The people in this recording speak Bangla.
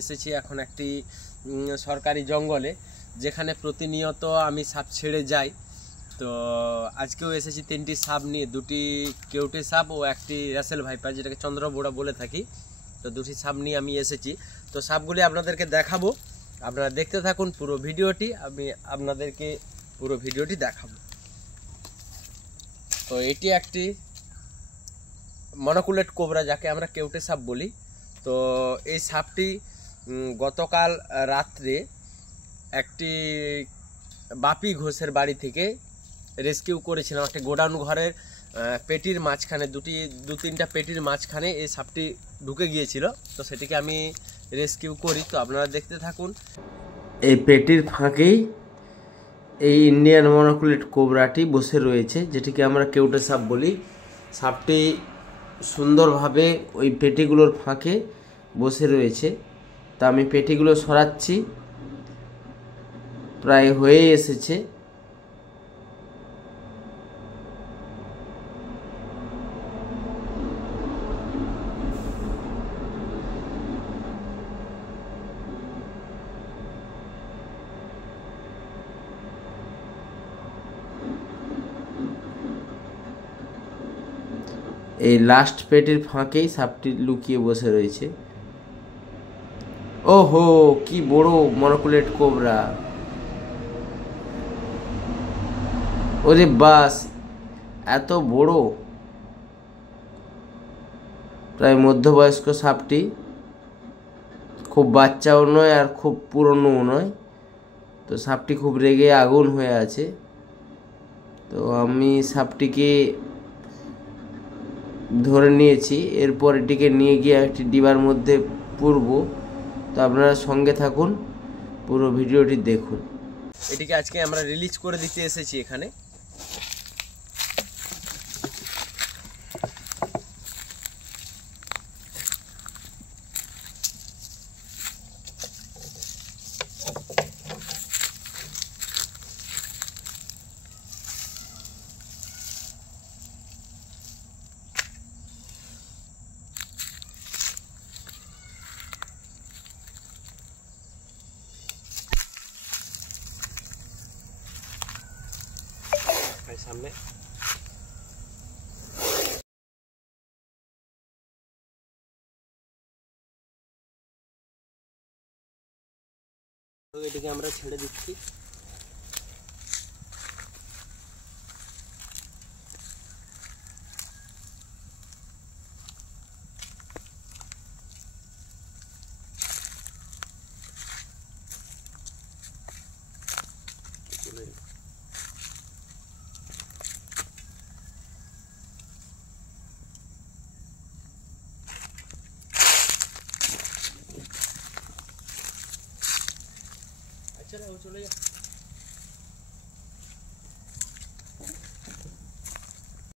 এসেছি এখন একটি সরকারি জঙ্গলে, যেখানে প্রতিনিয়ত আমি সাপ ছেড়ে যাই। তো আজকেও এসেছি 3টি সাপ নিয়ে, 2টি কেউটে সাপ ও একটি রাসেল ভাইপার, যেটাকে চন্দ্রবোড়া বলে থাকি। তো 2টি সাপ নিয়ে আমি এসেছি। তো সাপগুলি আপনাদেরকে দেখাবো, আপনারা দেখতে থাকুন পুরো ভিডিওটি। আমি আপনাদেরকে পুরো ভিডিওটি দেখাবো। তো এটি একটি মনোকুলেট কোবরা, যাকে আমরা কেউটে সাপ বলি। তো এই সাপটি গতকাল রাত্রে একটি বাপি ঘোষের বাড়ি থেকে রেস্কিউ করেছিলাম। একটা গোডাউন ঘরের পেটির মাঝখানে, দু তিনটা পেটির মাঝখানে এই সাপটি ঢুকে গিয়েছিল। তো সেটিকে আমি রেস্কিউ করি। তো আপনারা দেখতে থাকুন। এই পেটির ফাঁকেই এই ইন্ডিয়ান মনোকুলেট কোবরাটি বসে রয়েছে, যেটিকে আমরা কেউটে সাপ বলি। সাপটি সুন্দরভাবে ওই পেটিগুলোর ফাঁকে বসে রয়েছে। তা আমি পেটিগুলো সরাচ্ছি, প্রায় হয়ে এসেছে। এই লাস্ট পেটির ফাঁকেই সাপটি লুকিয়ে বসে রয়েছে। ওহো, কি বড় মনোকুলেট কোবরা! ওরে বাস, এত বড়! প্রায় মধ্যবয়স্ক সাপটি, খুব বাচ্চাও নয় আর খুব পুরনোও নয়। তো সাপটি খুব রেগে আগুন হয়ে আছে। তো আমি সাপটিকে ধরে নিয়েছি, এরপর এটিকে নিয়ে গিয়ে একটি ডিবার মধ্যে পুরব। তো আপনারা সঙ্গে থাকুন, পুরো ভিডিওটি দেখুন। এটিকে আজকে আমরা রিলিজ করে দিতে এসেছি এখানে। সামনে এটাকে আমরা ছেড়ে দিচ্ছি। चलो चले